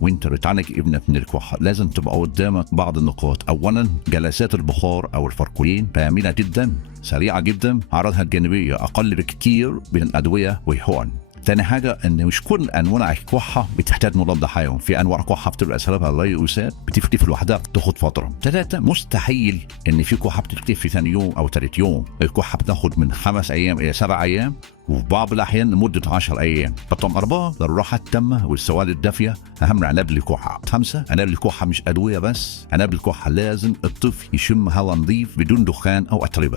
وانت بتعالج ابنك من الكحة لازم تبقى قدامك بعض النقاط. اولا جلسات البخار او الفركولين آمنة جدا، سريعة جدا، اعراضها الجانبية اقل بكتير من الادوية والحقن. تاني حاجة ان مش كل انواع الكحة بتحتاج مضاد حيوي، في انواع كحة بتبقى سببها الفيروسات بتختفي لوحدها بتاخد فترة. ثلاثة مستحيل ان في كحة بتختفي في ثاني يوم او ثالث يوم، الكحة بتاخد من 5 ايام الى 7 ايام وفي بعض الاحيان لمدة 10 ايام. رقم 4 الراحة التامة والسوائل الدافية اهم من عناب الكحة. 5 عناب الكحة مش ادوية بس، عناب الكحة لازم الطفل يشم هواء نظيف بدون دخان او اتربة.